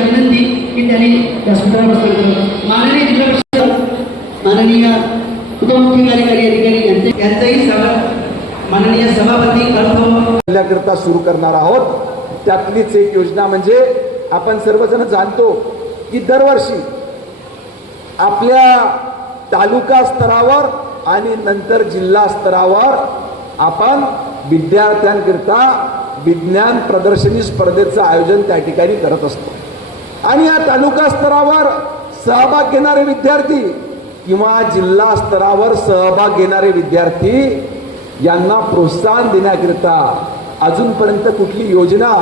विनंती की त्यांनी व्यासपीठावर बसलं. माननीय जिल्हा माननीय उपमुख्य कार्यकारी अधिकारी यांचाही माननीय सभापती जिल्ह्याकरता सुरू करणार आहोत. त्यातलीच एक योजना म्हणजे आपण सर्वजण जाणतो की दरवर्षी आपल्या तालुका स्तरावर आणि नंतर जिल्हा स्तरावर आपण विद्यार्थ्यांकरता विज्ञान प्रदर्शनी स्पर्धेचं आयोजन त्या ठिकाणी करत असतो. आणि या तालुका स्तरावर सहभाग घेणारे विद्यार्थी किंवा जिल्हा स्तरावर सहभाग घेणारे विद्यार्थी यांना प्रोत्साहन देण्याकरिता अजूनपर्यंत कुठली योजना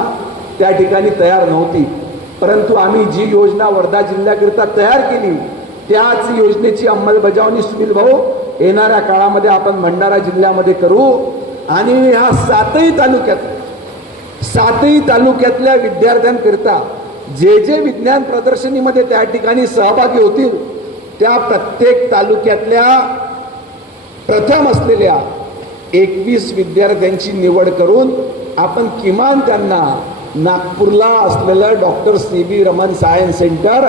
त्या ठिकाणी तयार नव्हती. परंतु आम्ही जी योजना वर्धा जिल्ह्याकरिता तयार केली त्याच योजनेची अंमलबजावणी सुनील भाऊ येणाऱ्या काळामध्ये आपण भंडारा जिल्ह्यामध्ये करू. आणि ह्या सातही तालुक्यातल्या विद्यार्थ्यांकरिता जे जे विज्ञान प्रदर्शनीमध्ये त्या ठिकाणी सहभागी होतील त्या प्रत्येक तालुक्यातल्या प्रथम असलेल्या 21 विद्यार्थ्यांची निवड करून आपण किमान त्यांना नागपूरला असलेलं doctor CB Raman science centre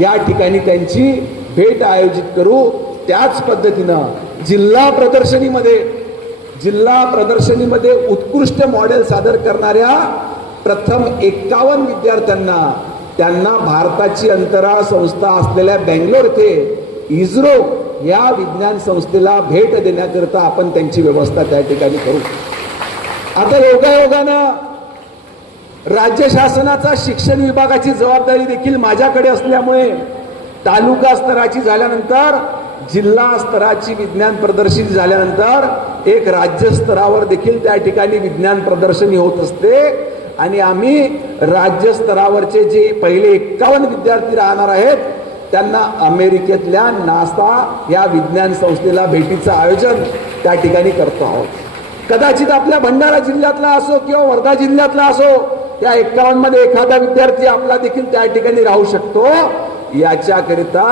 या ठिकाणी त्यांची भेट आयोजित करू. त्याच पद्धतीनं जिल्हा प्रदर्शनीमध्ये उत्कृष्ट मॉडेल सादर करणाऱ्या प्रथम 51 विद्यार्थ्यांना त्यांना भारताची अंतराळ संस्था असलेल्या बेंगलोर येथे इस्रो या विज्ञान संस्थेला भेट देण्याकरता आपण त्यांची व्यवस्था त्या ठिकाणी करू. आता योगायोगानं राज्य शासनाचा शिक्षण विभागाची जबाबदारी देखील माझ्याकडे असल्यामुळे तालुका स्तराची झाल्यानंतर जिल्हा स्तराची विज्ञान प्रदर्शनी झाल्यानंतर एक राज्य स्तरावर देखील त्या ठिकाणी विज्ञान प्रदर्शनी होत असते. आणि आम्ही राज्य स्तरावरचे जे पहिले 51 विद्यार्थी राहणार आहेत त्यांना अमेरिकेतल्या नासा या विज्ञान संस्थेला भेटीचं आयोजन त्या ठिकाणी करतो आहोत. कदाचित आपल्या भंडारा जिल्ह्यातला असो किंवा वर्धा जिल्ह्यातला असो या 51 मध्ये एखादा विद्यार्थी आपला देखील त्या ठिकाणी राहू शकतो. याच्याकरिता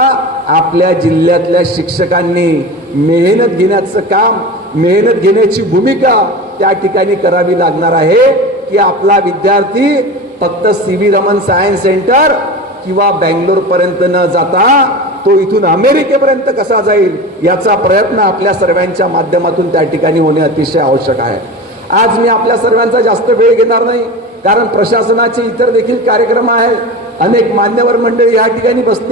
आपल्या जिल्ह्यातल्या शिक्षकांनी मेहनत घेण्याचं काम, मेहनत घेण्याची भूमिका त्या ठिकाणी करावी लागणार आहे की आपला विद्यार्थी फक्त CB रमन सायन्स सेंटर किंवा बेंगलोर पर्यंत न जाता तो इथून अमेरिकेपर्यंत कसा जाईल याचा प्रयत्न आपल्या सर्वांच्या माध्यमातून त्या ठिकाणी होणे अतिशय आवश्यक आहे. आज मी आपल्या सर्वांचा जास्त वेळ घेणार नाही कारण प्रशासनाचे इतर देखील कार्यक्रम आहेत. अनेक मान्यवर मंडळी या ठिकाणी बसते.